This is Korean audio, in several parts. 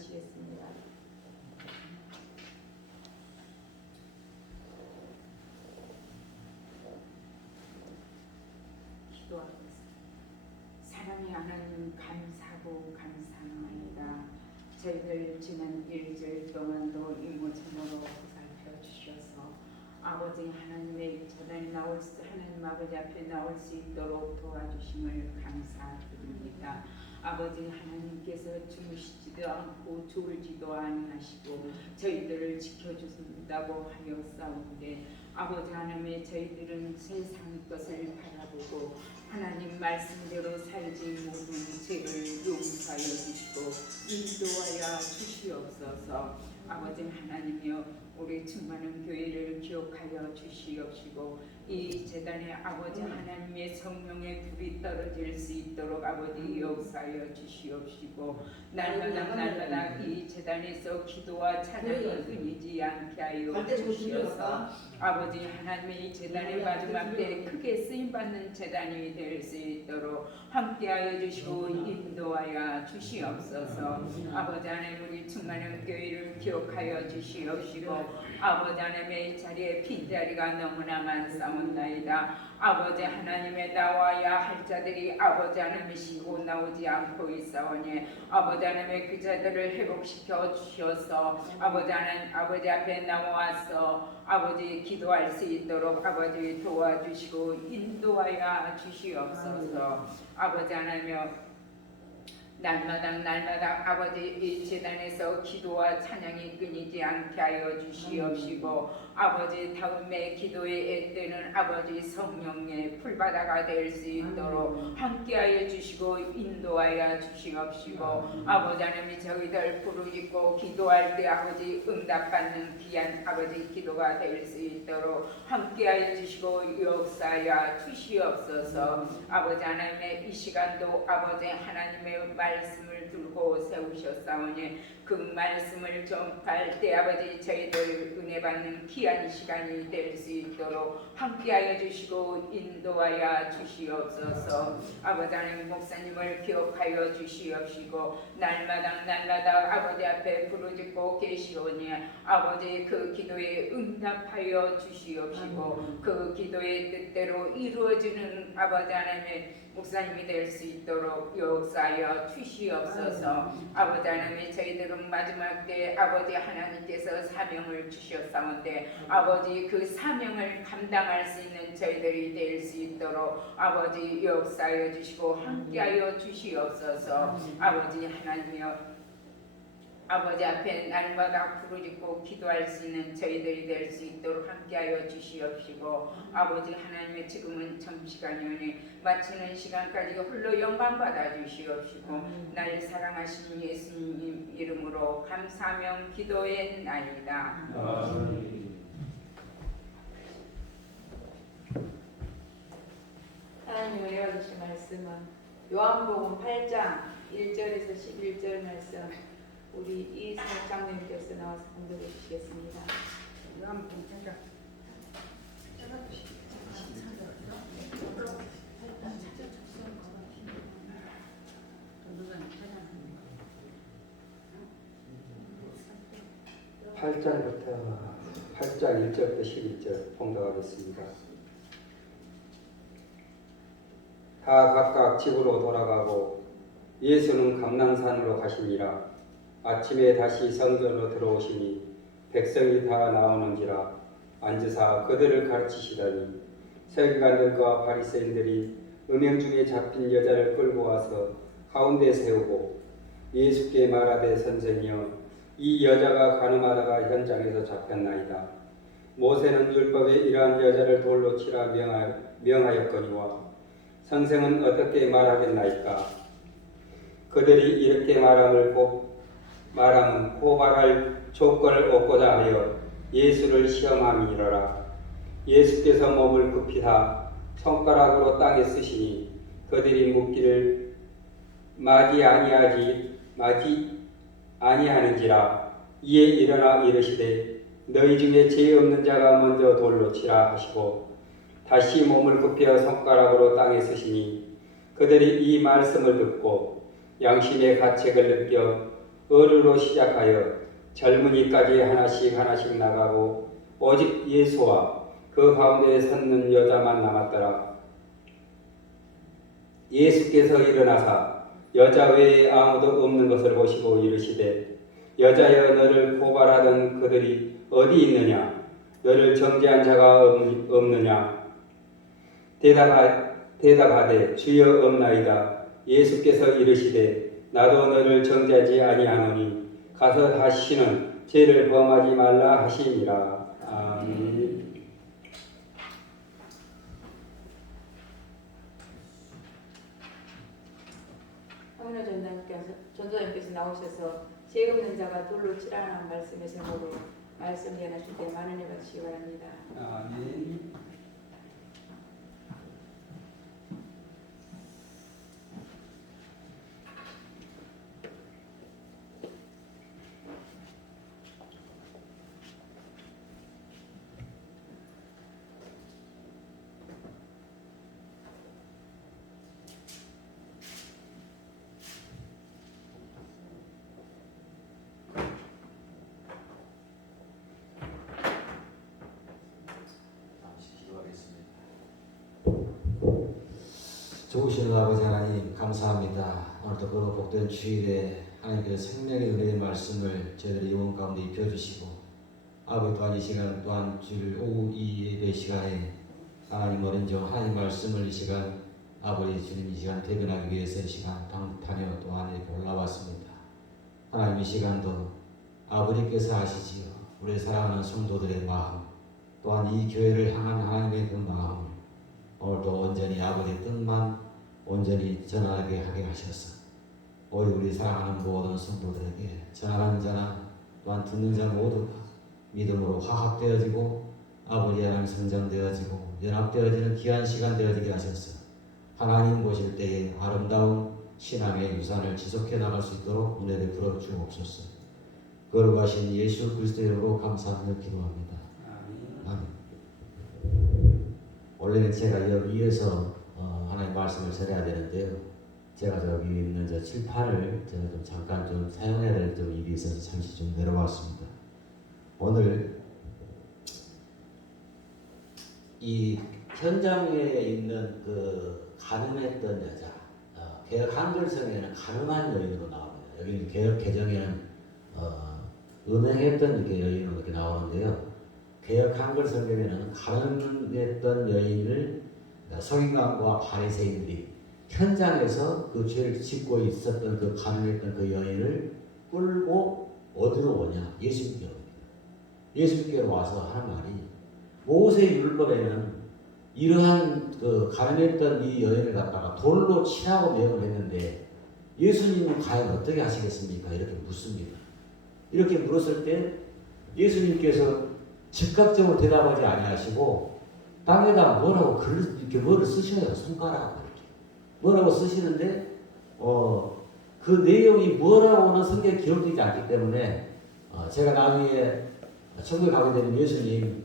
기도하시겠습니다. 기도하겠습니다. 사랑의 하나님, 감사하고 감사합니다. 저희들 지난 일주일 동안도 이모저모로 보살펴 주셔서 아버지 하나님의 전에 하나님 아버지 앞에 나올 수 있도록 도와주심을 감사드립니다. 아버지 하나님께서 주무시지도 않고 졸지도 아니하시고 저희들을 지켜주신다고 하였사온데 아버지 하나님의 저희들은 세상 것을 바라보고 하나님 말씀대로 살지 못한 죄를 용서하여 주시고 인도하여 주시옵소서. 아버지 하나님이여 우리 충만한 교회를 기억하여 주시옵시고 이 재단에 아버지 하나님의 성령의 불이 떨어질 수 있도록 아버지 역사하여 주시옵시고 날마다 이 재단에서 기도와 찬양이 끊이지 않게 하여 주시옵소서. 아버지 하나님의 이 재단의 마지막 때 크게 쓰임받는 재단이 될 수 있도록 함께하여 주시고 인도하여 주시옵소서. 아버지 하나님 우리 충만한 교회를 기억하여 주시옵시고 아버지 하나님의 자리에 빈자리가 너무나 많사옵나이다. 아버지 하나님의 나와야 할 자들이 아버지 하나님이시고 나오지 않고 있사오니 아버지 하나님의 그 자들을 회복시켜 주셔서 아버지 하나님 아버지 앞에 나와서 아버지 기도할 수 있도록 아버지 도와주시고 인도하여 주시옵소서. 아버지 하나님여 날마다 아버지 이 재단에서 기도와 찬양이 끊이지 않게 하여 주시옵시고 아버지 다음에 기도의 때는 아버지 성령의 풀바다가 될 수 있도록 함께하여 주시고 인도하여 주시옵시고 아버지 하나님 저희들 부르짖고 기도할 때 아버지 응답받는 귀한 아버지 기도가 될 수 있도록 함께하여 주시고 역사하여 주시옵소서. 아버지 하나님의 이 시간도 아버지 하나님의 말씀을 들고 세우셨사오니 그 말씀을 전할 때 아버지 저희들 은혜 받는 귀한 시간이 될 수 있도록 함께하여 주시고 인도하여 주시옵소서. 아버지 하나님 목사님을 기억하여 주시옵시고 날마다 아버지 앞에 부르짖고 계시오니 아버지 그 기도에 응답하여 주시옵시고 그 기도의 뜻대로 이루어지는 아버지 하나님의 목사님이 될 수 있도록 역사하여 주시옵소서. 아버지 하나님 저희들은 마지막 때 아버지 하나님께서 사명을 주셨사온데 아버지 그 사명을 감당할 수 있는 저희들이 될 수 있도록 아버지 역사하여 주시고 함께하여 주시옵소서. 아버지 하나님이여 아버지 앞에 날마다 부르짖고 기도할 수 있는 저희들이 될 수 있도록 함께하여 주시옵시고 아버지 하나님의 지금은 점시간이오니 마치는 시간까지 홀로 영광 받아 주시옵시고 날 사랑하시는 예수님 이름으로 감사하며 기도했나이다. 하나님 은혜와 주신 말씀은 요한복음 8장 1절에서 11절 말씀 우리 이승혁 장로님께서 나와서 공독해 주시겠습니다. 요한복음 8장 8장 1절부터 11절 봉독하겠습니다. 다 각각 집으로 돌아가고 예수는 감난산으로 가시니라. 아침에 다시 성전으로 들어오시니 백성이 다 나오는지라 앉으사 그들을 가르치시더니 서기관들과 바리새인들이 음행 중에 잡힌 여자를 끌고 와서 가운데 세우고 예수께 말하되 선생이여 이 여자가 가늠하다가 현장에서 잡혔나이다. 모세는 율법에 이러한 여자를 돌로 치라 명하였거니와 선생은 어떻게 말하겠나이까? 그들이 이렇게 말함은 고발할 조건을 얻고자 하여 예수를 시험함이니라. 예수께서 몸을 굽히사 손가락으로 땅에 쓰시니 그들이 묻기를 마지 아니하는지라. 이에 일어나 이르시되 너희 중에 죄 없는 자가 먼저 돌로 치라 하시고 다시 몸을 굽혀 손가락으로 땅에 쓰시니 그들이 이 말씀을 듣고 양심의 가책을 느껴 어르로 시작하여 젊은이까지 하나씩 하나씩 나가고 오직 예수와 그 가운데 섰는 여자만 남았더라. 예수께서 일어나사 여자 외에 아무도 없는 것을 보시고 이르시되 여자여 너를 고발하던 그들이 어디 있느냐? 너를 정죄한 자가 없느냐? 대답하되 주여 없나이다. 예수께서 이르시되 나도 너를 정죄하지 아니하노니 가서 다시는 죄를 범하지 말라 하시니라. 아멘. 황인호 전도자님께서 나오셔서 죄 없는 자가 돌로 치라는 말씀의 제목으로 말씀 전하실 때 많은 은혜 받으시기 바랍니다. 아멘. 좋으신 아버지 하나님 감사합니다. 오늘도 그 복된 주일에 하나님께서 생명의 은혜의 말씀을 저희들의 영혼 가운데 입혀주시고 아버지 또한 이 시간 또한 주일 오후 이 예배 시간에 하나님 어린 종 하나님 말씀을 이 시간 아버지 주님 이 시간 대변하기 위해서 이 시간 방탄여 또한 이렇게 올라왔습니다. 하나님 이 시간도 아버지께서 아시지요. 우리 사랑하는 성도들의 마음 또한 이 교회를 향한 하나님의 그 마음 오늘도 온전히 아버지의 뜻만 온전히 전하게 하게 하셔서 우리 사랑하는 모든 성도들에게 전하는 자나 또한 듣는 자 모두가 믿음으로 화합되어지고 아버지 하나님 성장되어지고 연합되어지는 귀한 시간 되어지게 하셔서 하나님 보실 때에 아름다운 신앙의 유산을 지속해 나갈 수 있도록 은혜를 부어 주옵소서. 거룩하신 예수 그리스도의 이름으로 감사하며 기도합니다. 아멘. 원래는 제가 여기에서 하나님 말씀을 전해야 되는데요. 제가 저기 있는 저 칠판을 제가 좀 잠깐 좀 사용해야 될 좀 일이 있어서 잠시 좀 내려왔습니다. 오늘 이 현장에 있는 그 가늠했던 여자, 개혁 한글성에는 가늠한 여인으로 나옵니다. 여기 개혁 개정에는 음행했던 이렇게 여인으로 이렇게 나오는데요. 개혁 한글 성경에는 가늠했던 여인을 서기관과 바리새인들이 현장에서 그 죄를 짓고 있었던 그 가늠했던 그 여인을 끌고 어디로 오냐? 예수님께로 옵니다. 예수님께로 와서 하는 말이 모세 율법에는 이러한 그 가늠했던 이 여인을 갖다가 돌로 치라고 명을 했는데 예수님은 과연 어떻게 하시겠습니까? 이렇게 묻습니다. 이렇게 물었을 때 예수님께서 즉각적으로 대답하지 아니하시고 땅에다 뭐라고 이렇게 뭐를 쓰셔요. 손가락으로 이렇게 뭐라고 쓰시는데 그 내용이 뭐라고는 성경에 기록되지 않기 때문에 제가 나중에 천국에 가게 되면 예수님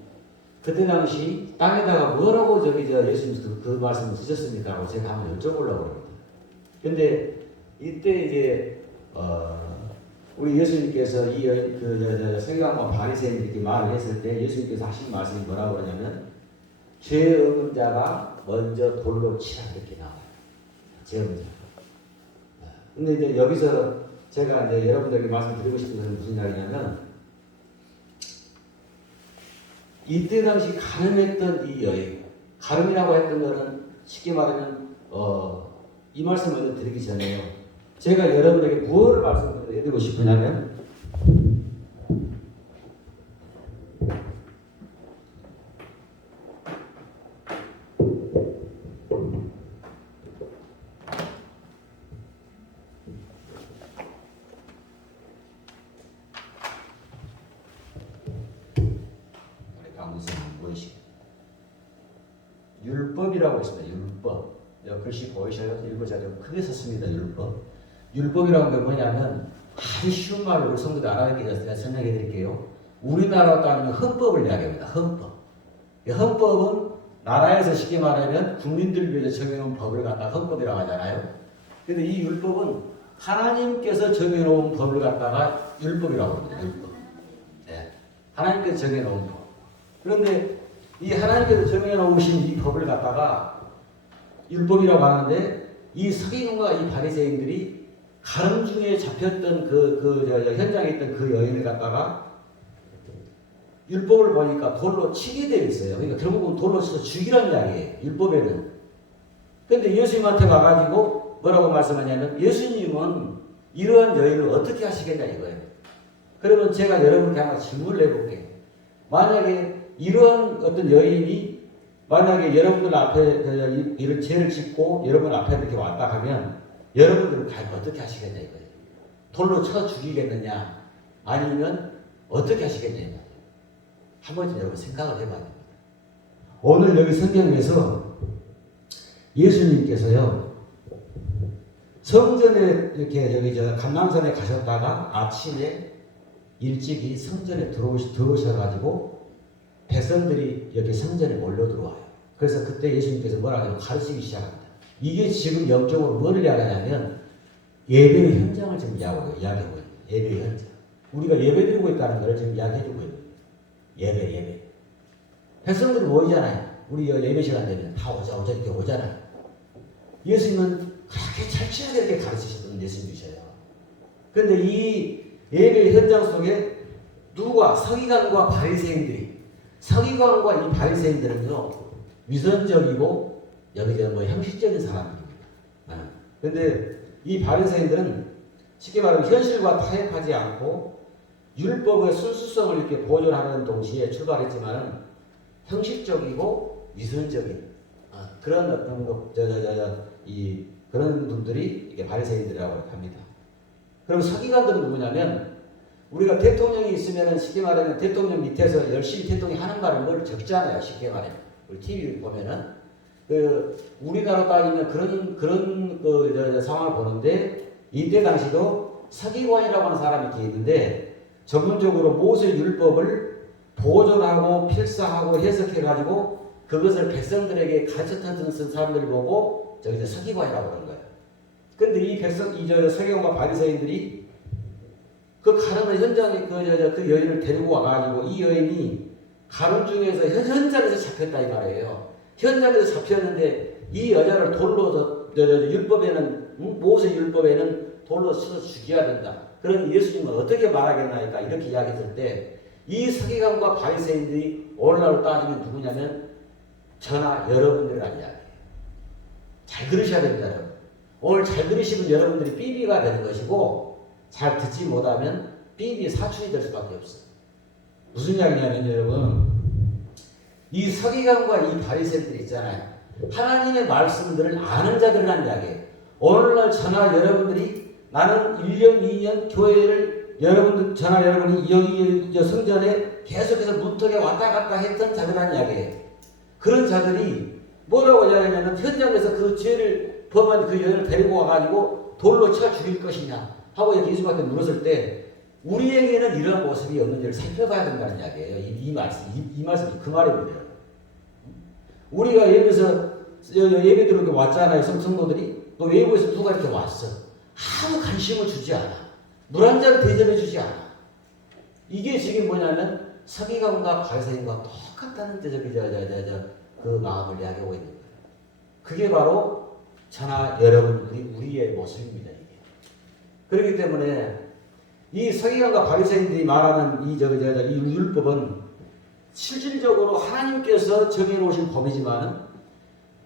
그때 당시 땅에다가 뭐라고 예수님 그 말씀을 쓰셨습니까? 라고 제가 한번 여쭤보려고 합니다. 근데 이때 이제 우리 예수님께서 이 서기관과 바리새인 이렇게 말을 했을 때 예수님께서 하신 말씀이 뭐라고 그러냐면 죄 없는 자가 먼저 돌로 치라 이렇게 나와요. 죄 없는 자가. 근데 이제 여기서 제가 이제 여러분들에게 말씀드리고 싶은 것은 무슨 이야기냐면 이때 당시 가늠했던 이 여인, 가늠이라고 했던 것은 쉽게 말하면 이 말씀을 드리기 전에요. 제가 여러분에게 무엇을 말씀드리고 싶으냐면 우리 강무선님 보이시고 율법이라고 있습니다. 율법. 여기 글씨 보이셔요? 읽어자 좀 크게 썼습니다. 율법. 율법이라는 게 뭐냐면 아주 쉬운 말로 우리 성도들 알아듣기 제가 설명해 드릴게요. 우리나라로 따지면 헌법을 이야기합니다. 헌법. 헌법은 나라에서 쉽게 말하면 국민들 위해서 정해놓은 법을 갖다 헌법이라고 하잖아요. 근데 이 율법은 하나님께서 정해놓은 법을 갖다가 율법이라고 합니다. 율법. 네. 하나님께서 정해놓은 법. 그런데 이 하나님께서 정해놓으신 이 법을 갖다가 율법이라고 하는데 이 서기관과 이 바리새인들이 가늠 중에 잡혔던 현장에 있던 그 여인을 갖다가 율법을 보니까 돌로 치게 되어 있어요. 그러니까 결국은 돌로 쳐서 죽이라는 이야기예요. 율법에는. 근데 예수님한테 와가지고 뭐라고 말씀하냐면 예수님은 이러한 여인을 어떻게 하시겠냐 이거예요. 그러면 제가 여러분께 하나 질문을 해볼게요. 만약에 이러한 어떤 여인이 만약에 여러분들 앞에 이런 죄를 짓고 여러분 앞에 이렇게 왔다 하면 여러분들은 과연 어떻게 하시겠냐 이거예요. 돌로 쳐 죽이겠느냐 아니면 어떻게 하시겠냐 이거예요. 한 번쯤 여러분 생각을 해봐야 됩니다. 오늘 여기 성경에서 예수님께서요 성전에 이렇게 여기 감람산에 가셨다가 아침에 일찍이 성전에 들어오셔가지고 백성들이 여기 성전에 몰려 들어와요. 그래서 그때 예수님께서 뭐라고 가르치기 시작합니다. 이게 지금 영적으로 뭐를 이야기하냐면 예배의 현장을 지금 이야기하고 있는 예배의 현장. 우리가 예배 드리고 있다는 걸 지금 이야기해주고 있는 예배. 백성들이 모이잖아요. 우리 예배 시간 되면 다 오자 이렇게 오잖아요. 예수님은 그렇게 철저하게 이렇게 가르치시던 예수님이셔요. 그런데 이 예배 현장 속에 누가 서기관과 바리새인들이 서기관과 이 바리새인들은요 위선적이고 여기서 뭐 형식적인 사람들입니다. 그런데 이 바리새인들은 쉽게 말하면 현실과 타협하지 않고 율법의 순수성을 이렇게 보존하는 동시에 출발했지만은 형식적이고 위선적인 그런 어떤 그런 분들이 이게 바리새인들이라고 합니다. 그럼 서기관들은 누구냐면 우리가 대통령이 있으면은 쉽게 말하면 대통령 밑에서 열심히 대통령이 하는 말을 뭘 적잖아요. 쉽게 말해. 우리 TV 보면은 우리나라 따지면 그런 상황을 보는데 이때 당시도 서기관이라고 하는 사람이 이렇게 있는데 전문적으로 모세 율법을 보존하고 필사하고 해석해가지고 그것을 백성들에게 가르쳤던 사람들 보고 저기서 서기관이라고 그러는 거예요. 근데 이 서기관과 바리새인들이 그 가늠의 현장에 그 여인을 데리고 와가지고 이 여인이 가늠 중에서 현장에서 잡혔다 이 말이에요. 현장에서 잡혔는데 이 여자를 돌로 율법에는 모세 율법에는 돌로 쳐서 죽여야 된다. 그럼 예수님은 어떻게 말하겠나니까 이렇게 이야기했을 때 이 서기관과 바리새인들이 오늘날로 따지면 누구냐면 저나 여러분들이라는 이야기예요. 잘 들으셔야 됩니다. 여러분. 오늘 잘 들으시면 여러분들이 삐비가 되는 것이고 잘 듣지 못하면 삐비 사춘이 될 수밖에 없어요. 무슨 이야기냐면 여러분 이 서기관과 이 바리새인들이 있잖아요. 하나님의 말씀들을 아는 자들이라는 이야기예요. 오늘날 저나 여러분들이 나는 1년 2년 교회를 여러분이 여기 성전에 계속해서 문턱에 왔다 갔다 했던 자들이라는 이야기예요. 그런 자들이 뭐라고 이야기하냐면 현장에서 그 죄를 범한 그 여인을 데리고 와가지고 돌로 쳐 죽일 것이냐 하고 예수님한테 물었을 때 우리에게는 이런 모습이 없는지를 살펴봐야 된다는 이야기예요. 이 말씀이 그 말입니다. 우리가 예배에서 예배 들어오게 왔잖아요. 성도들이. 또 외부에서 누가 이렇게 왔어. 아무 관심을 주지 않아. 물 한 잔 대접해 주지 않아. 이게 지금 뭐냐면 서기관과 바리새인과 똑같다는 그 마음을 이야기하고 있는 거예요. 그게 바로 저나 여러분 우리의 모습입니다. 이게. 그렇기 때문에 이 서기관과 바리새인들이 말하는 이 율법은 실질적으로 하나님께서 정해놓으신 법이지만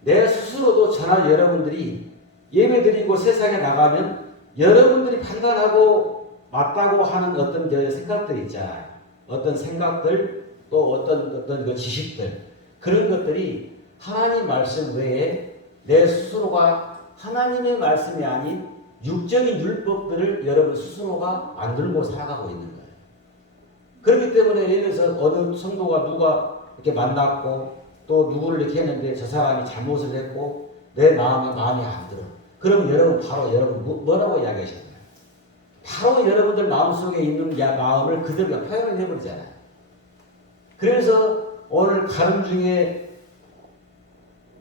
내 스스로도 저나 여러분들이 예배드리고 세상에 나가면 여러분들이 판단하고 맞다고 하는 어떤 생각들이 있잖아요. 어떤 생각들 또 어떤 그 지식들 그런 것들이 하나님 말씀 외에 내 스스로가 하나님의 말씀이 아닌 육적인 율법들을 여러분 스스로가 만들고 살아가고 있는 거예요. 그렇기 때문에 예를 들어서 어느 성도가 누가 이렇게 만났고 또 누구를 이렇게 했는데 저 사람이 잘못을 했고 내 마음이 안 들어. 그럼 여러분 뭐라고 이야기하시나요? 바로 여러분들 마음속에 있는 마음을 그대로 표현을 해버리잖아요. 그래서 오늘 가늠 중에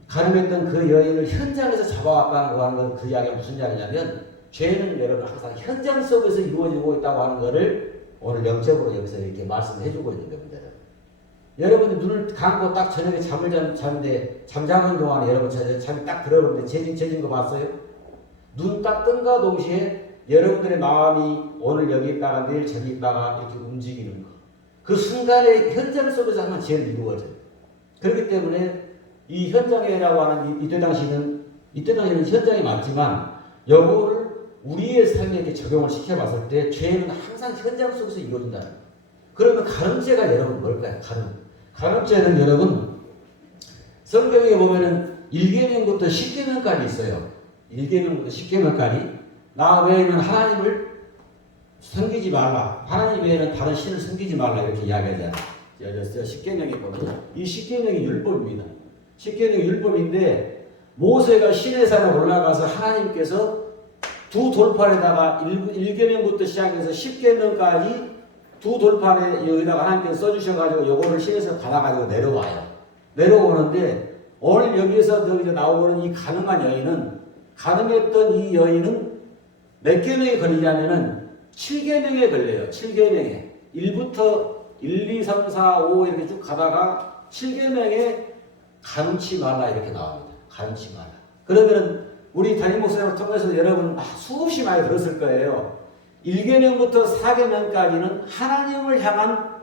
가늠했던 그 여인을 현장에서 잡아왔다는 거 하는 건 그 이야기가 무슨 이야기냐면 죄는 여러분 항상 현장 속에서 이루어지고 있다고 하는 것을 오늘 영적으로 여기서 이렇게 말씀해 주고 있는 겁니다. 여러분이 눈을 감고 딱 저녁에 잠자는데 잠자는 동안에 여러분 잠이 딱 들어오는데 재진 거 봤어요? 눈 딱 뜬과 동시에 여러분들의 마음이 오늘 여기 있다가 내일 저기 있다가 이렇게 움직이는 거. 그 순간에 현장 속에서 하면 제일 이루어져요. 그렇기 때문에 이 현장이라고 하는 이때 당시는 현장이 맞지만 요거를 우리의 삶에 이렇게 적용을 시켜봤을 때 죄는 항상 현장 속에서 이루어진다는 거예요. 그러면 가늠죄가 여러분 뭘까요? 가늠죄는 여러분 성경에 보면은 1계명부터 10계명까지 있어요. 1계명부터 10계명까지 나 외에는 하나님을 섬기지 말라. 하나님 외에는 다른 신을 섬기지 말라. 이렇게 이야기하잖아요. 10계명에 보면 이 10계명이 율법입니다. 10계명이 율법인데 모세가 시내산에 올라가서 하나님께서 두 돌판에다가 1계명부터 시작해서 10계명까지 두 돌판에 여기다가 하나님께서 써주셔가지고 요거를 시내에서 받아가지고 내려와요. 내려오는데 오늘 여기에서 나오는 이 가늠한 여인은 가늠했던 이 여인은 몇 계명에 걸리냐면은 7계명에 걸려요. 7계명에 1부터 1, 2, 3, 4, 5 이렇게 쭉 가다가 7계명에 가늠치 말라 이렇게 나옵니다. 가늠치 말라. 그러면 우리 담임 목사님을 통해서 여러분 수없이 많이 들었을 거예요. 1계명부터 4계명까지는 하나님을 향한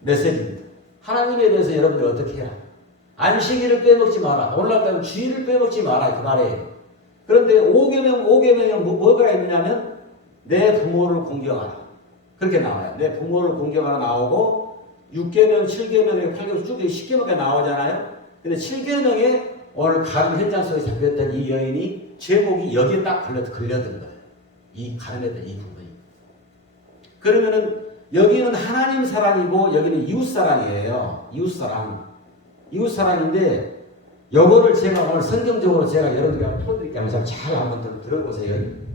메시지입니다. 하나님에 대해서 여러분들 어떻게 해라. 안식일을 빼먹지 마라. 오늘날까지 주일을 빼먹지 마라. 그 말이에요. 그런데 5계명에 뭐가 있느냐면 내 부모를 공경하라. 그렇게 나와요. 내 부모를 공경하라 나오고 6계명, 7계명, 8계명 쭉 10계명까지 나오잖아요. 근데 7계명에 오늘 가늠 현장 속에 잡혔던 이 여인이 제목이 여기에 딱 걸려든 거예요. 이 가늠했던 이 부분이. 그러면은 여기는 하나님 사랑이고 여기는 이웃 사랑이에요. 이웃 사랑인데 요거를 제가 오늘 성경적으로 제가 여러분들께 풀어드릴게요. 잘 한번 들어보세요.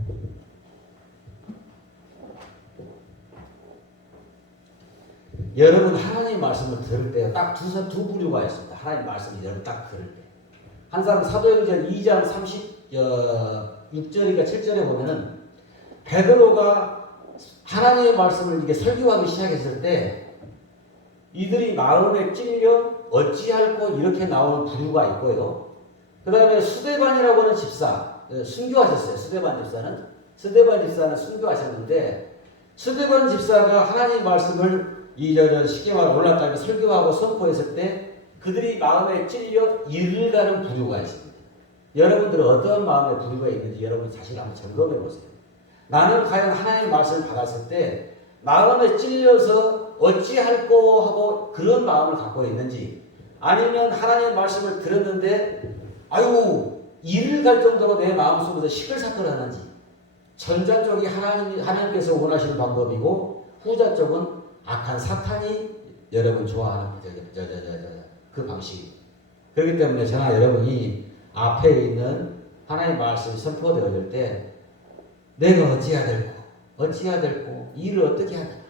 여러분 하나님 말씀을 들을 때 딱 두 부류가 있습니다. 하나님 말씀을 여러분 딱 들을 때. 한 사람 사도행전 2장 36절이니까 7절에 보면은 베드로가 하나님의 말씀을 이렇게 설교하기 시작했을 때 이들이 마음에 찔려 어찌할꼬 이렇게 나오는 부류가 있고요. 그 다음에 수데반이라고 하는 집사, 순교하셨어요. 수데반 집사는 순교하셨는데 수데반 집사가 하나님 말씀을 쉽게 말하면 올라가며 설교하고 선포했을 때 그들이 마음에 찔려 일을 가는 부류가 있습니다. 여러분들은 어떤 마음의 부류가 있는지 여러분 자신 한번 점검해 보세요. 나는 과연 하나님의 말씀을 받았을 때 마음에 찔려서 어찌할꼬 하고 그런 마음을 갖고 있는지 아니면 하나님의 말씀을 들었는데 일을 갈 정도로 내 마음속에서 시끌시끌하는지 전자 쪽이 하나님께서 원하시는 방법이고 후자 쪽은 악한 사탄이 여러분 좋아하는 그 방식입니다. 그렇기 때문에 저나 여러분이 앞에 있는 하나님의 말씀이 선포되어질 때 내가 어찌해야 될고 일을 어떻게 해야 되나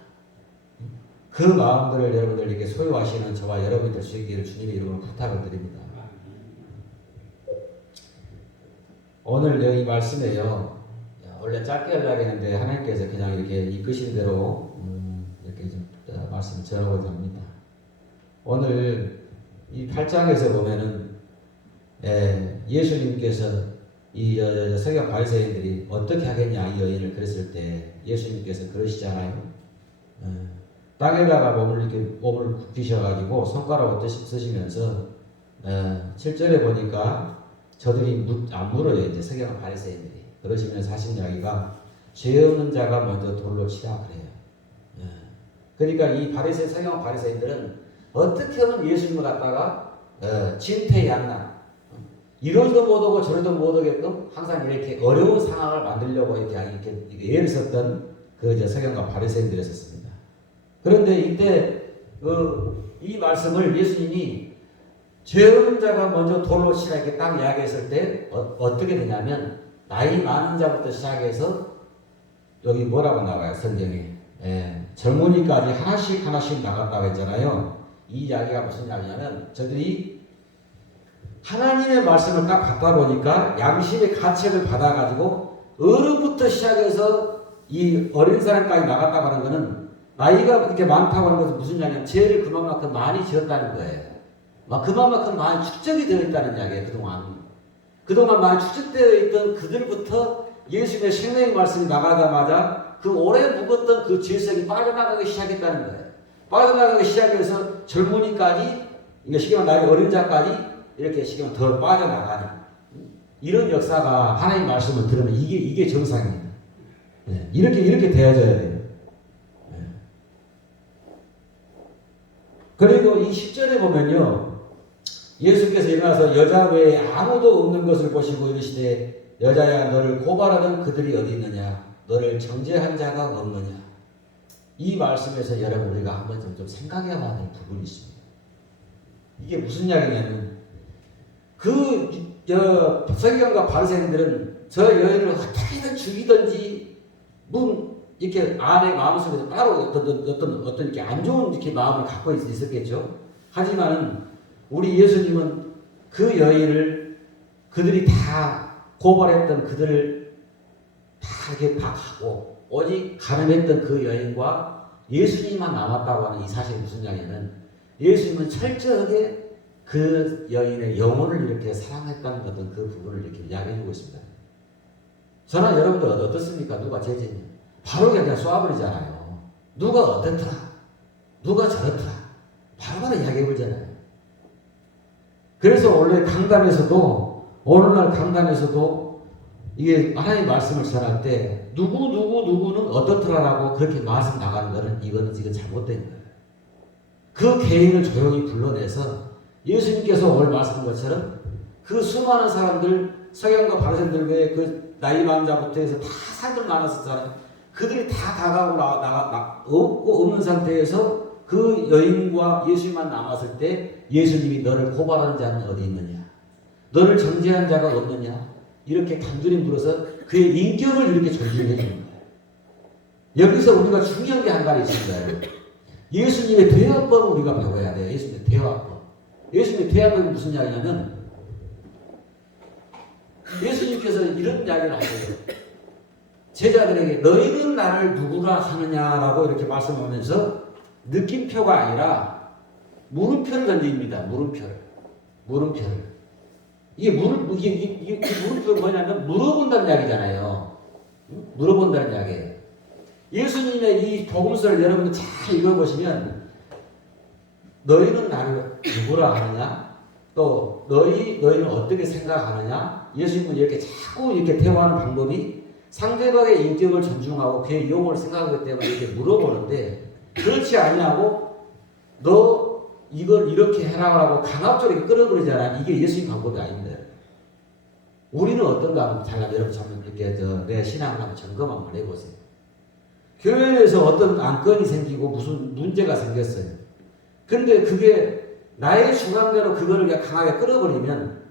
그 마음들을 여러분들에게 소유하시는 저와 여러분이 될 수 있기를 주님의 이름으로 부탁을 드립니다. 오늘 여기 말씀에요. 원래 짧게 하려고 했는데 하나님께서 그냥 이렇게 이끄신 대로 이렇게 좀 말씀을 전하고자 합니다. 오늘 이 8장에서 보면은 예수님께서 이 서기관 바리새인들이 어떻게 하겠냐 이 여인을 그랬을 때 예수님께서 그러시잖아요. 땅에다가 몸을 굽히셔가지고 손가락으로 쓰시면서 7절에 보니까 저들이 안 물어요. 이제 서기관 바리새인들이 그러시면서 하신 이야기가 죄 없는 자가 먼저 돌로 치라 그래요. 그러니까 이 서기관 바리새인들은 어떻게 하면 예수님을 갖다가 진퇴양난 이러지도 못하고 저러지도 못하게끔 항상 이렇게 어려운 상황을 만들려고 이렇게 예를 썼던 그 서기관과 바리새인들이었습니다. 그런데 이때 이 말씀을 예수님이 죄 없는 자가 먼저 돌로 치라 이렇게 딱 이야기했을 때 어떻게 되냐면 나이 많은 자부터 시작해서 여기 뭐라고 나와요 성경에 젊은이까지 하나씩 나갔다고 했잖아요. 이 이야기가 무슨 이야기냐면 저들이 하나님의 말씀을 딱 받다 보니까 양심의 가책을 받아가지고 어른부터 시작해서 이 어린 사람까지 나갔다고 하는 것은 나이가 그렇게 많다고 하는 것은 무슨 이야기냐면 죄를 그만큼 많이 지었다는 거예요. 막 그만큼 많이 축적이 되어 있다는 이야기예요. 그동안 많이 축적되어 있던 그들부터 예수님의 생명의 말씀이 나가자마자 그 오래 묵었던 그 죄성이 빠져나가기 시작했다는 거예요. 빠져나가기 시작해서 젊은이까지, 그러니까 쉽게 말하면 나이 어린 자까지 이렇게 쉽게 말하면 더 빠져나가는 이런 역사가 하나님 말씀을 들으면 이게 정상입니다. 네. 이렇게 되어져야 돼요. 네. 그리고 이 10절에 보면요, 예수께서 일어나서 여자 외에 아무도 없는 것을 보시고 이르시되 여자야 너를 고발하던 그들이 어디 있느냐 너를 정죄한 자가 없느냐. 이 말씀에서 여러분 우리가 한번 좀 생각해야 할 부분이 있습니다. 이게 무슨 이야기냐면 서기관과 바리새인들은 저 여인을 어떻게든 죽이든지 이렇게 안에 마음속에서 따로 어떤 이렇게 안 좋은 이렇게 마음을 갖고 있었겠죠. 하지만 우리 예수님은 그 여인을 그들이 다 고발했던 그들을 다 이렇게 다 가고 오직 가늠했던 그 여인과 예수님만 남았다고 하는 이 사실이 무슨 이야기냐면 예수님은 철저하게 그 여인의 영혼을 이렇게 사랑했다는 어떤 그 부분을 이렇게 이야기해주고 있습니다. 저는 여러분들 어떻습니까? 누가 죄졌냐? 바로 그냥 쏘아버리잖아요. 누가 어떻더라? 누가 저렇더라? 바로 이야기해버리잖아요. 그래서 원래 강단에서도 오늘날 강단에서도 이게 하나님 말씀을 전할 때 누구는 어떻더라라고 그렇게 말씀 나가는 거는 이거는 지금 잘못된 거예요. 그 개인을 조용히 불러내서 예수님께서 오늘 말씀한 것처럼 그 수많은 사람들 서기관과 바리새인들 외에 그 나이 많은 자부터 해서 다 사람들 많았었잖아요. 그들이 다 다가오고 없는 상태에서 그 여인과 예수님만 남았을 때 예수님이 너를 고발하는 자는 어디 있느냐? 너를 정죄한 자가 없느냐? 이렇게 단둘이 물어서 그의 인격을 이렇게 존중해 주는 거예요. 여기서 우리가 중요한 게 한 가지 있습니다. 예수님의 대화법을 우리가 배워야 돼요. 예수님의 대화법. 예수님의 대화법이 무슨 이야기냐면 예수님께서 이런 이야기를 하세요. 제자들에게 너희는 나를 누구라 하느냐라고 이렇게 말씀하면서 느낌표가 아니라 물음표를 던집니다. 물음표를. 이게 물음표가 뭐냐면 물어본다는 이야기잖아요. 물어본다는 이야기예요. 예수님의 이 복음서를 여러분 잘 읽어보시면 너희는 나를 누구라 하느냐? 또 너희는 어떻게 생각하느냐? 예수님은 이렇게 자꾸 이렇게 대화하는 방법이 상대방의 인격을 존중하고 그의 영혼을 생각하기 때문에 이렇게 물어보는데 그렇지 아니하고 너 이걸 이렇게 해라고 강압적으로 끌어버리잖아. 이게 예수님 방법이 아닙니다. 우리는 어떤가 하면 잘나면 여러분 한번 이렇게 내 신앙을 한번 점검 한번 해보세요. 교회 내에서 어떤 안건이 생기고 무슨 문제가 생겼어요. 근데 그게 나의 주관대로 그거를 그냥 강하게 끌어버리면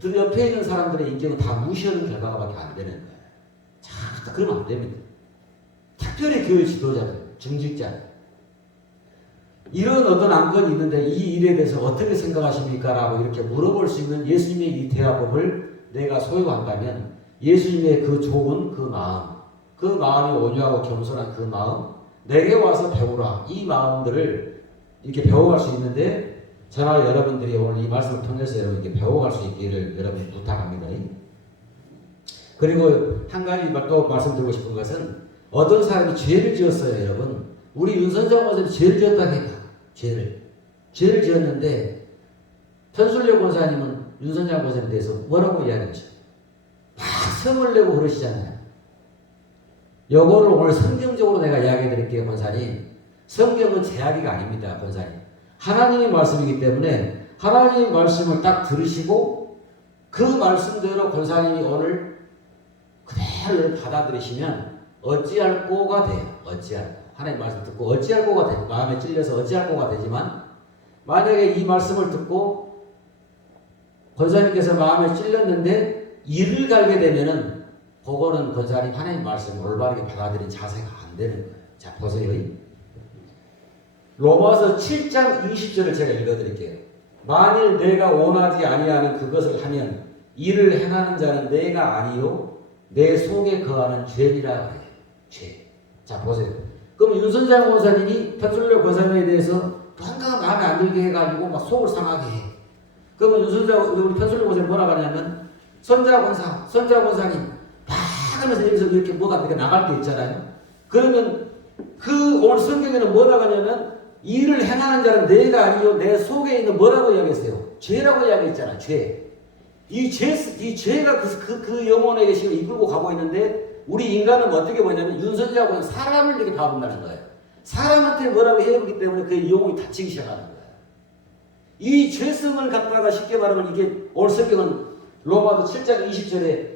그 옆에 있는 사람들의 인격은 다 무시하는 결과가밖에 안 되는 거예요. 자, 그러면 안 됩니다. 특별히 교회 지도자들, 중직자 이런 어떤 안건이 있는데 이 일에 대해서 어떻게 생각하십니까? 라고 이렇게 물어볼 수 있는 예수님의 이 대화법을 내가 소유한다면 예수님의 그 좋은 그 마음이 온유하고 겸손한 그 마음, 내게 와서 배우라. 이 마음들을 이렇게 배워갈 수 있는데 저나 여러분들이 오늘 이 말씀을 통해서 여러분께 배워갈 수 있기를 여러분 부탁합니다. 그리고 한 가지 또 말씀드리고 싶은 것은 어떤 사람이 죄를 지었어요, 여러분. 우리 윤선장 권사님 죄를 지었다고 해봐. 죄를 지었는데 편술려 권사님은 윤선장 권사님에 대해서 뭐라고 이야기하죠? 막 성을 내고 그러시잖아요. 요거를 오늘 성경적으로 내가 이야기해 드릴게요, 권사님. 성경은 제 이야기가 아닙니다, 권사님. 하나님의 말씀이기 때문에 하나님의 말씀을 딱 들으시고 그 말씀대로 권사님이 오늘 그대로 받아들이시면 어찌할 꼬가 돼요. 하나님 말씀 듣고 어찌할 꼬가 돼요. 마음에 찔려서 어찌할 꼬가 되지만 만약에 이 말씀을 듣고 권사님께서 마음에 찔렸는데 이를 갈게 되면은 그거는 권사님 하나님 말씀을 올바르게 받아들인 자세가 안 되는 거예요. 자, 보세요. 로마서 7장 20절을 제가 읽어드릴게요. 만일 내가 원하지 아니하는 그것을 하면 이를 행하는 자는 내가 아니요 내 속에 거하는 죄니라 그래요. 죄. 자 보세요. 그럼 윤선장 권사님이 페트롤리오 권사님에 대해서 뭔가 마음에 안 들게 해가지고 막 속을 상하게 해. 그러면 윤선장 우리 페트롤리오 권사님 뭐라고 하냐면 선자 권사님 막 하면서 여기서 이렇게 뭐가 이렇게 나갈 때 있잖아요. 그러면 그 오늘 성경에는 뭐라고 하냐면 일을 행하는 자는 내가 아니요 내 속에 있는 뭐라고 이야기했어요? 죄라고 이야기했잖아. 죄. 이 죄가 그 영혼에게 지금 이끌고 가고 있는데 우리 인간은 어떻게 보냐면 윤선자고는 사람을 이렇게 봐본다는 거예요. 사람한테 뭐라고 해보기 때문에 그 영혼이 다치기 시작하는 거예요. 이 죄성을 갖다가 쉽게 말하면 이게 오늘 성경은 로마서 7장 20절에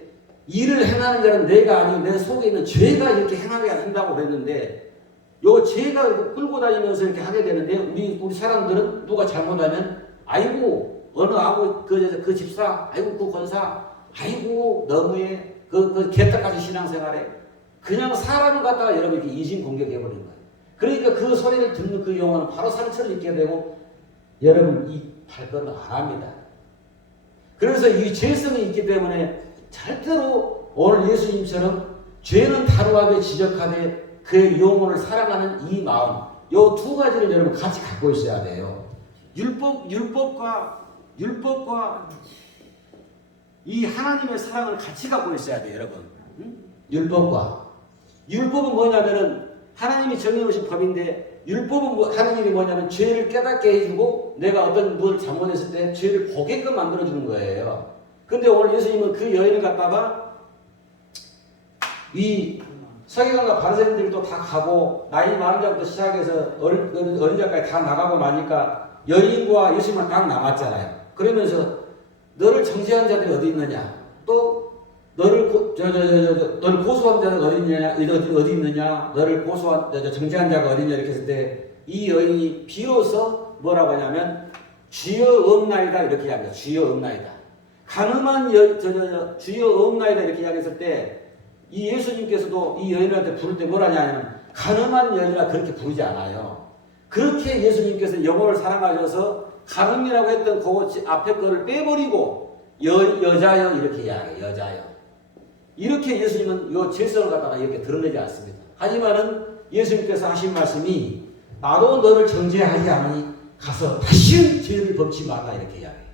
일을 행하는 자는 내가 아니요 내 속에 있는 죄가 이렇게 행하게 한다고 그랬는데 요 죄가 끌고 다니면서 이렇게 하게 되는데 우리 사람들은 누가 잘못하면 아이고 어느 아고 그 집사 아이고 그 권사 아이고 너무해 그 개떡같이 신앙생활에 그냥 사람을 갖다가 여러분 이렇게 인신공격해버리는 거예요. 그러니까 그 소리를 듣는 그 영혼은 바로 상처를 입게 되고 여러분 이 발걸음을 안 합니다. 그래서 이 죄성이 있기 때문에 절대로 오늘 예수님처럼 죄는 단호하게 지적하되 그의 영혼을 사랑하는 이 마음 요 두 가지를 여러분 같이 갖고 있어야 돼요. 율법과 이 하나님의 사랑을 같이 갖고 있어야 돼요, 여러분. 응? 율법은 뭐냐면은 하나님이 정해놓으신 법인데 하나님이 뭐냐면 죄를 깨닫게 해주고 내가 어떤 뭘 잘못했을 때 죄를 보게끔 만들어주는 거예요. 근데 오늘 예수님은 그 여인을 갖다가 이 서기관과 바리새인들도 다 가고 나이 많은 자부터 시작해서 어린 자까지 다 나가고 나니까 여인과 예수님만 딱 남았잖아요. 그러면서 너를 정죄한 자들이 어디 있느냐? 또 너를 고소한 자가 어디 있느냐? 너를 고소한 정죄한 자가 어디냐? 이렇게 했을 때 이 여인이 비로소 뭐라고 하냐면 주여 없나이다 이렇게 이야기해요. 주여 없나이다. 가늠한 주여 없나이다 이렇게 이야기했을 때 이 예수님께서도 이 여인한테 부를 때 뭐라 하냐면 가늠한 여인이라 그렇게 부르지 않아요. 그렇게 예수님께서 영혼을 사랑하셔서 가늠이라고 했던 그 앞에 거를 빼버리고 여자여 이렇게 이야기해요. 여자여. 이렇게 예수님은 이 죄성을 갖다가 이렇게 드러내지 않습니다. 하지만은 예수님께서 하신 말씀이 나도 너를 정죄하지 않으니 가서 다시는 죄를 범치 말라 이렇게 이야기해요.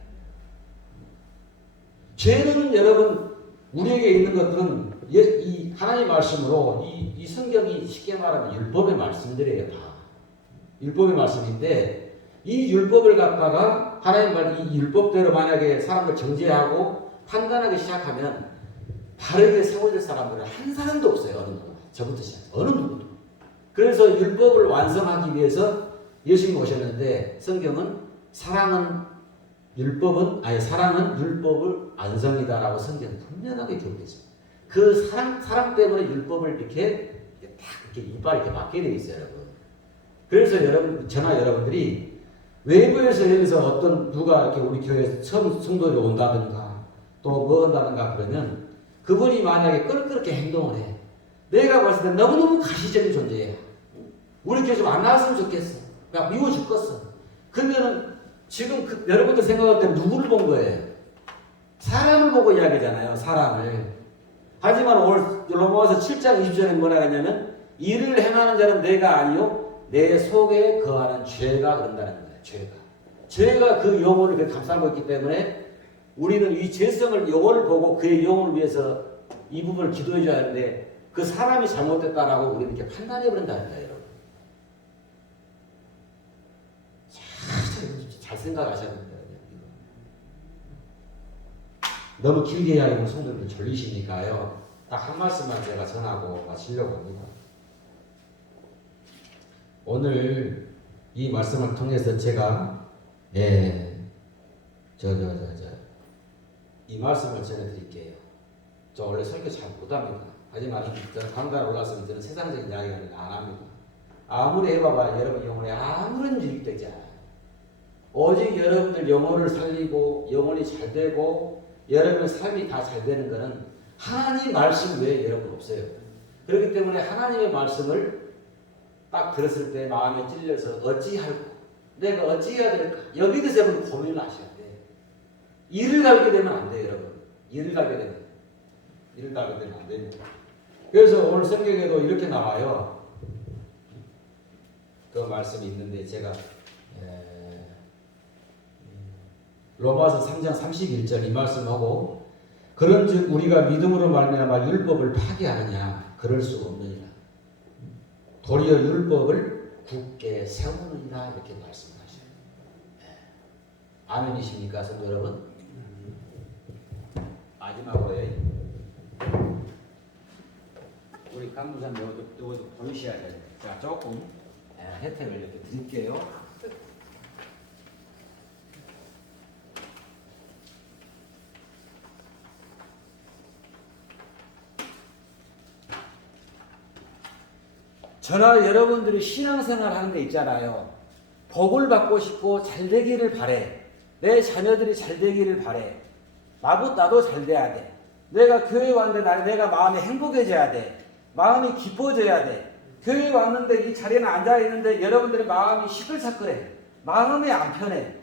죄는 여러분 우리에게 있는 것들은 이 하나님의 말씀으로 이 성경이 쉽게 말하면 율법의 말씀들이에요. 다. 율법의 말씀인데 이 율법을 갖다가 하나님 말 이 율법대로 만약에 사람을 정죄하고 판단하기 시작하면 바르게 세워질 사람들은 한 사람도 없어요. 어느 누구도. 저부터 시작. 어느 누구도. 그래서 율법을 완성하기 위해서 예수님이 오셨는데 성경은 사랑은 율법을 완성이다라고 성경은 분명하게 기록했습니다. 그 사랑 때문에 율법을 이렇게 딱 이렇게 이빨 이렇게 맞게 되어 있어요, 여러분. 그래서 여러분들이 외부에서 여기서 어떤 누가 이렇게 우리 교회에 처음 성도들이 온다든가 또 뭐 한다든가 그러면 그분이 만약에 껄끄럽게 행동을 해. 내가 봤을 때 너무너무 가시적인 존재야. 우리 교회 좀 안 나왔으면 좋겠어. 그러니까 미워 죽겠어. 그러면은 지금 여러분들 생각할 때 누구를 본 거예요? 사람을 보고 이야기잖아요. 사람을. 하지만 오늘 로마서 7장 20절에 뭐라 하냐면 이를 행하는 자는 내가 아니요 내 속에 거하는 죄가 그런다는 거예요. 죄가 그 영혼을 감싸고 있기 때문에 우리는 이 죄성을 영혼을 보고 그의 영혼을 위해서 이 부분을 기도해 줘야 하는데 그 사람이 잘못됐다라고 우리는 이렇게 판단해 버린다는 거예요. 여러분. 잘 생각하셔야 됩니다. 너무 길게 이야기하면 성도들 졸리시니까요. 딱 한 말씀만 제가 전하고 마치려고 합니다. 오늘 이 말씀을 통해서 제가 이 말씀을 전해드릴게요. 저 원래 설교 잘 못합니다. 하지만 저는 강단에 올라서면 저는 세상적인 이야기를 안 합니다. 아무리 해봐봐 여러분 영혼에 아무런 유익이 되지 않아요. 오직 여러분들 영혼을 살리고 영혼이 잘 되고 여러분의 삶이 다 잘 되는 것은 하나님 말씀 외에 여러분 없어요. 그렇기 때문에 하나님의 말씀을 딱 들었을 때 마음에 찔려서 어찌할까? 내가 어찌해야 될까? 여기에 대해서 여러분 고민을 하셔야 돼요. 일을 갈게 되면 안 돼요, 여러분. 일을 갈게 되면. 이러다가 되면 안 됩니다. 그래서 오늘 성경에도 이렇게 나와요. 그 말씀이 있는데 제가 로마서 3장 31절 이 말씀하고 그런즉 우리가 믿음으로 말미암아 율법을 파기하느냐 그럴 수 없느니라. 도리어 율법을 굳게 세우느니라 이렇게 말씀하셔요. 아멘이십니까, 성도 여러분? 마지막으로요. 우리 강부사님 이것도 보이셔야 돼요. 자, 조금 혜택을 이렇게 드릴게요. 저나 여러분들이 신앙생활 하는 데 있잖아요. 복을 받고 싶고 잘 되기를 바래. 내 자녀들이 잘 되기를 바래. 나도 잘 돼야 돼. 내가 교회 왔는데 내가 마음이 행복해져야 돼. 마음이 기뻐져야 돼. 교회 왔는데 이 자리에는 앉아있는데 여러분들의 마음이 시끌시끌해. 마음이 안 편해.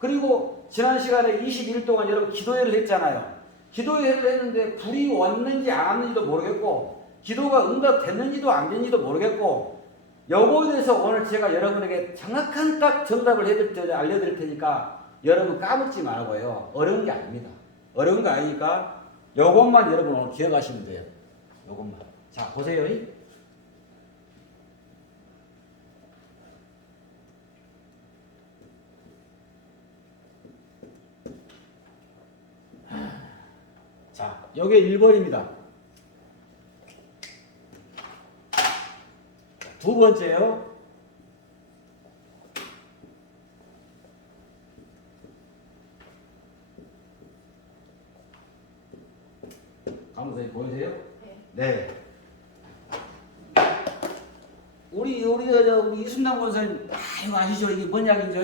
그리고 지난 시간에 21일 동안 여러분 기도회를 했잖아요. 기도회를 했는데 불이 왔는지 안 왔는지도 모르겠고 기도가 응답됐는지도 안 됐는지도 모르겠고 요거에 대해서 오늘 제가 여러분에게 정확한 딱 정답을 알려드릴 테니까 여러분 까먹지 말고요. 어려운 게 아닙니다. 어려운 거 아니니까 요것만 여러분 오늘 기억하시면 돼요. 요것만. 자, 보세요. 자, 요게 1번입니다. 두 번째요. 강선생님 보이세요? 네. 우리 이순남 권사님 이거 아시죠? 이게 뭔 약이죠?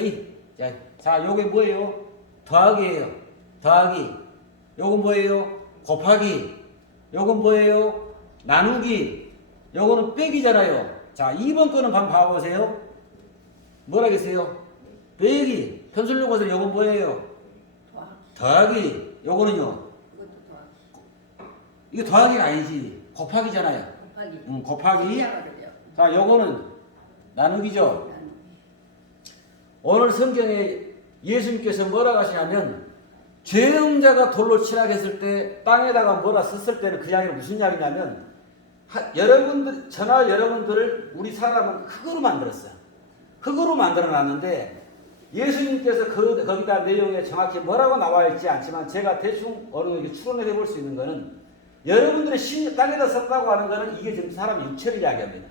자, 요게 뭐예요? 더하기예요. 더하기. 요건 뭐예요? 곱하기. 요건 뭐예요? 나누기. 요거는 빼기잖아요. 자, 2번 거는 한번 봐보세요. 뭐라겠어요? 빼기. 편술로 것은 요건 뭐예요? 더하기. 요거는요? 이거 더하기가 아니지. 곱하기잖아요. 곱하기. 자, 요거는 나누기죠. 오늘 성경에 예수님께서 뭐라고 하시냐면 죄음자가 돌로 치락했을 때 땅에다가 뭐라 썼을 때는 그 이야기는 무슨 이야기냐면 여러분들, 저나 여러분들을 우리 사람은 흙으로 만들었어요. 흙으로 만들어 놨는데 예수님께서 거기다 내용에 정확히 뭐라고 나와 있지 않지만 제가 대충 어느 정도 추론해 볼 수 있는 거는 여러분들의 땅에다 썼다고 하는 거는 이게 지금 사람의 육체를 이야기합니다.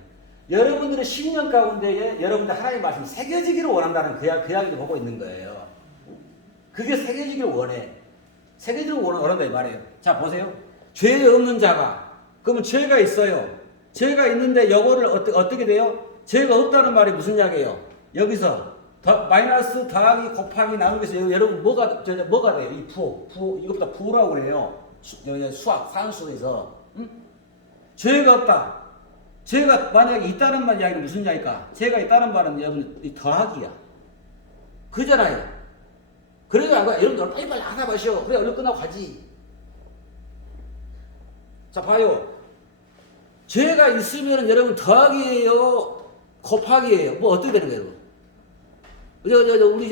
여러분들의 신령 가운데에 여러분들 하나님의 말씀이 새겨지기를 원한다는 그 이야기를 보고 있는 거예요. 그게 새겨지기를 원해. 새겨지기를 원한다 이 말이에요. 자, 보세요. 죄 없는 자가 그러면 죄가 있어요. 죄가 있는데 요거를 어떻게 돼요? 죄가 없다는 말이 무슨 이야기예요? 여기서 마이너스 더하기 곱하기 나누기에서 여러분 뭐가 돼요? 이 이것보다 부라고 그래요. 수학 산수에서 죄가 없다. 죄가 만약에 있다는 말 이야기는 무슨 이야기일까? 죄가 있다는 말은 여러분 더하기야. 그잖아요. 그래야 여러분들 빨리빨리 알아봐시오. 그래 얼른 끝나고 가지. 자, 봐요. 죄가 있으면 여러분 더하기예요, 곱하기예요. 뭐 어떻게 되는 거예요? 우리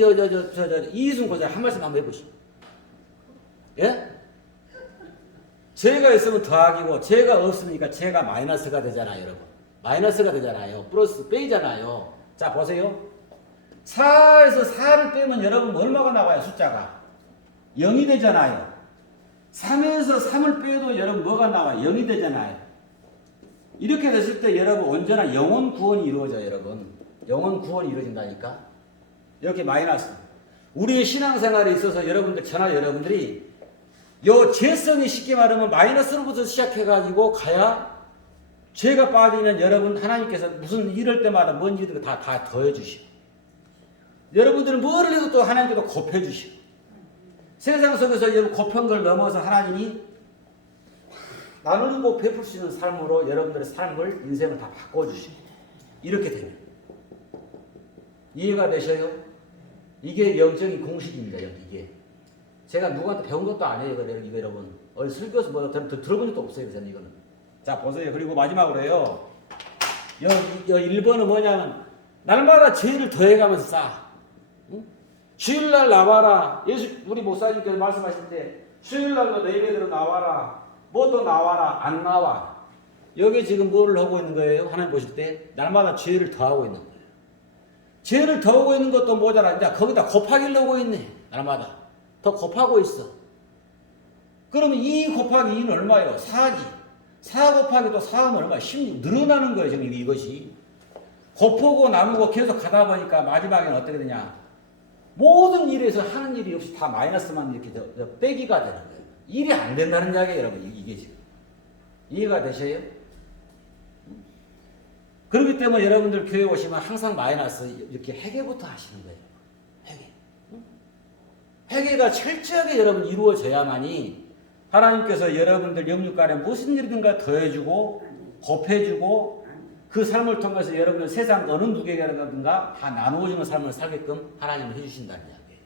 이희순 고자 한 말씀 한번 해보시오. 예? 죄가 있으면 더하기고 죄가 없으니까 죄가 마이너스가 되잖아요, 여러분. 마이너스가 되잖아요. 플러스 빼잖아요. 자, 보세요. 4에서 4를 빼면 여러분 얼마가 나와요, 숫자가? 0이 되잖아요. 3에서 3을 빼도 여러분 뭐가 나와요? 0이 되잖아요. 이렇게 됐을 때 여러분 언제나 영혼 구원이 이루어져요, 여러분. 영혼 구원이 이루어진다니까. 이렇게 마이너스. 우리의 신앙생활에 있어서 여러분들, 저나 여러분들이 요 죄성이 쉽게 말하면 마이너스로부터 시작해가지고 가야 죄가 빠지면 여러분 하나님께서 무슨 이럴 때마다 뭔 일을 다 더해주시고 여러분들은 뭐를 해도 또 하나님께서 곱해주시고 세상 속에서 여러분 곱한 걸 넘어서 하나님이 나누고 베풀 수 있는 삶으로 여러분들의 삶을 인생을 다 바꿔주시고 이렇게 됩니다. 이해가 되셔요? 이게 영적인 공식입니다. 이게 제가 누구한테 배운 것도 아니에요, 이거 여러분. 설교서 뭐 들어본 적도 없어요. 저는 이거는. 자 보세요. 그리고 마지막으로요. 여 1번은 뭐냐면 날마다 죄를 더해가면서 쌓아. 응? 주일날 나와라. 우리 목사님께서 말씀하실 때 주일날 너 예배대로 나와라. 뭐 또 나와라. 안 나와. 여기 지금 뭐를 하고 있는 거예요? 하나님 보실 때 날마다 죄를 더하고 있는 거예요. 죄를 더하고 있는 것도 모자라. 이제 거기다 곱하기를 넣고 있네. 날마다. 더 곱하고 있어. 그러면 2 곱하기 2는 얼마예요? 4지. 4 곱하기 또 4는 얼마예요? 16. 늘어나는 거예요. 지금 이것이. 곱하고 나누고 계속 가다 보니까 마지막에는 어떻게 되냐. 모든 일에서 하는 일이 없이 다 마이너스만 이렇게 빼기가 되는 거예요. 일이 안 된다는 이야기예요. 여러분. 이게 지금. 이해가 되셔요? 그렇기 때문에 여러분들 교회 오시면 항상 마이너스 이렇게 회개부터 하시는 거예요. 회개. 회개가 철저하게 여러분 이루어져야만이 하나님께서 여러분들 영육간에 무슨 일이든가 더해주고 곱해주고 그 삶을 통해서 여러분들 세상 어느 누구에게라든가 다 나누어지는 삶을 살게끔 하나님은 해주신다는 이야기예요.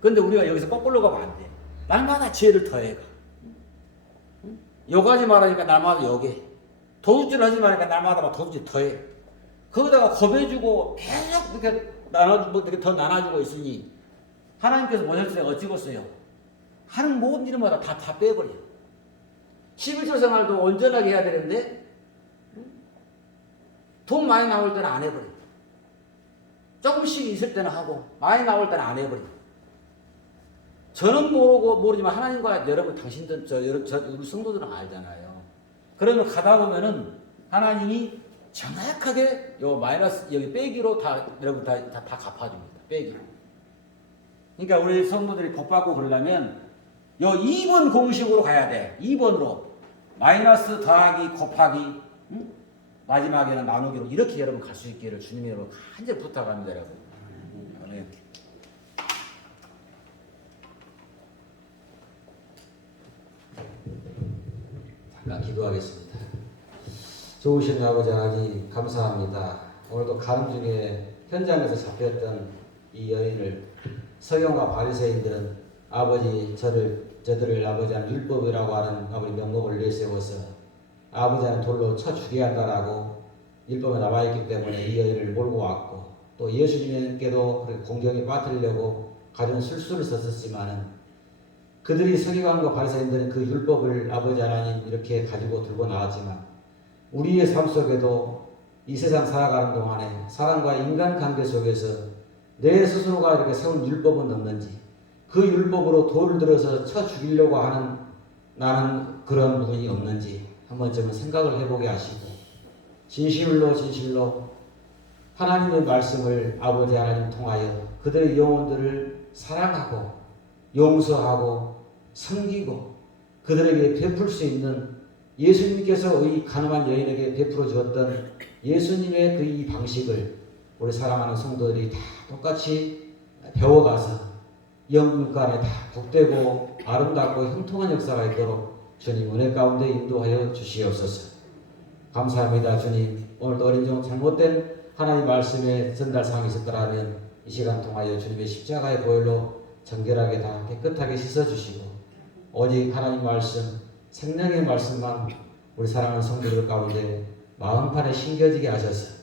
그런데 우리가 여기서 거꾸로 가면 안 돼. 날마다 죄를 더해가. 욕하지 말라니까 날마다 욕해. 도둑질 하지 말라니까 날마다 도둑질 더해. 거기다가 겁해주고 계속 이렇게 이렇게 더 나눠주고 있으니 하나님께서 보셨어요? 어찌겠어요? 하는 모든 일마다 다 빼버려. 11조 생활도 온전하게 해야 되는데 돈 많이 나올 때는 안 해버려. 조금씩 있을 때는 하고 많이 나올 때는 안 해버려. 저는 모르지만 하나님과 여러분 당신들 우리 성도들은 알잖아요. 그러면 가다 보면은 하나님이 정확하게 요 마이너스 여기 빼기로 다 여러분 다 갚아줍니다. 빼기로. 그러니까 우리 성도들이 복 받고 그러려면 요 2번 공식으로 가야 돼. 2번으로 마이너스 더하기 곱하기 마지막에는 나누기로 이렇게 여러분 갈 수 있기를 주님이 여러분 간절히 부탁합니다. 여러분. 네. 잠깐 기도하겠습니다. 좋으신 아버지 하나님 감사합니다. 오늘도 가는 중에 현장에서 잡혔던 이 여인을 서경과 바리새인들은 아버지 저들을 아버지 한 율법이라고 하는 아버지 명목을 내세워서 아버지 한 돌로 쳐 죽여야 한다라고 율법에 나와 있기 때문에 이 여인을 몰고 왔고 또 예수님께도 그렇게 공경에 빠뜨리려고 가진 술수를 썼었지만은 그들이 서기관과 바리새인들은 그 율법을 아버지 하나님 이렇게 가지고 들고 나왔지만 우리의 삶 속에도 이 세상 살아가는 동안에 사람과 인간관계 속에서 내 스스로가 이렇게 세운 율법은 없는지 그 율법으로 돌을 들어서 쳐 죽이려고 하는 나는 그런 부분이 없는지 한 번쯤은 생각을 해보게 하시고 진실로 하나님의 말씀을 아버지 하나님 통하여 그들의 영혼들을 사랑하고 용서하고 섬기고 그들에게 베풀 수 있는 예수님께서 이 가늠한 여인에게 베풀어 주었던 예수님의 그 이 방식을 우리 사랑하는 성도들이 다 똑같이 배워가서 영육간에 다 복되고 아름답고 형통한 역사가 있도록 주님 은혜 가운데 인도하여 주시옵소서. 감사합니다. 주님 오늘도 어린 종 잘못된 하나님 말씀의 전달사항이 있었더라면 이 시간 통하여 주님의 십자가의 보혈로 정결하게 다 깨끗하게 씻어주시고 오직 하나님 말씀 생명의 말씀만 우리 사랑하는 성도들 가운데 마음판에 심겨지게 하셔서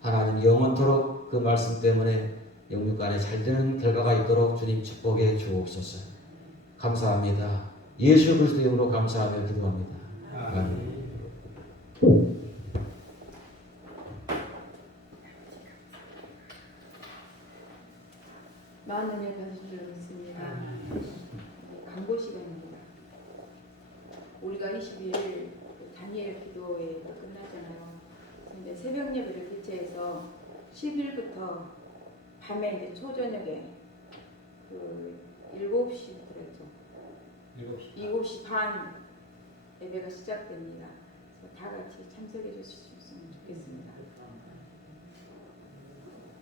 하나님 영원토록 그 말씀 때문에 영육간에 잘되는 결과가 있도록 주님 축복해 주옵소서. 감사합니다. 예수 그리스도의 이름으로 감사하며 기도합니다. 아멘. 만원의 변수를 믿습니다. 강보 시간입니다. 우리가 22일 다니엘 기도회 끝났잖아요. 근데 새벽 예배를 개최해서 10일부터 밤에 이제 초저녁에 그 7시부터였죠. 7시 반 예배가 시작됩니다. 그래서 다 같이 참석해 주셨으면 좋겠습니다.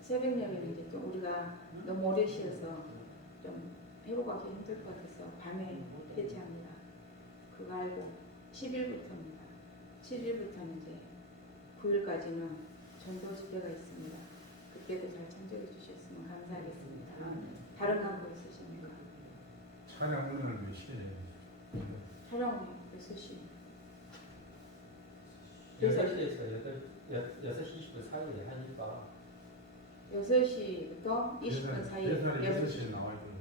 새벽 예배는 이제 좀 우리가 너무 오래 쉬어서 좀 회복하기 힘들 것 같아서 밤에 개최합니다. 그거 알고 10일부터입니다. 7일부터는 이제 9일까지는 전도 집회가 있습니다. 그때도 잘 참석해 주셨으면 감사하겠습니다. 다른 광고 있으십니까? 촬영 오늘 몇 시에? 촬영 6시. 6시에서 6시 20분 사이에 하니까 6시부터 20분 사이. 대사리 6시. 6시에 나와야 되는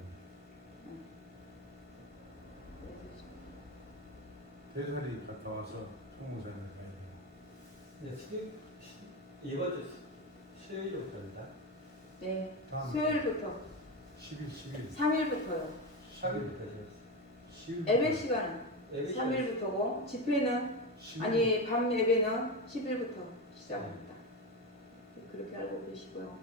대사리 갔다 와서 총무사를 가야 돼요. 이번 주 수요일부터입니다. 네. 다음 수요일부터 10일 3일부터요. 3일부터 10일 예배 시간은 3일부터고 집회는 아니 밤 예배는 10일부터 시작합니다. 그렇게 알고 계시고요.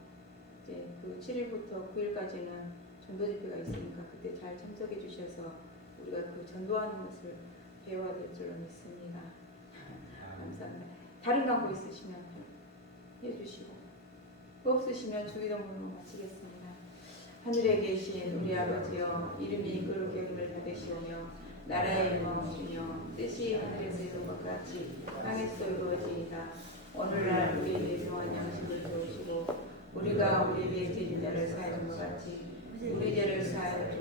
이제 그 7일부터 9일까지는 전도 집회가 있으니까 그때 잘 참석해 주셔서 우리가 그 전도하는 것을 배워야 될 줄로 믿습니다. 감사합니다. 다른 광고 있으시면 해주시고 없으시면 주기도문으로 마치겠습니다. 하늘에 계신 우리 아버지여 이름이 거룩히 여김을 받으시오며 나라의 임하옵시며 뜻이 하늘에서 이룬 것 같이 땅에서 이루어지이다. 오늘날 우리에게 필요한 양식을 주시고 우리가 우리에게 죄진 자를 사하는 것 같이 우리 죄를 사하여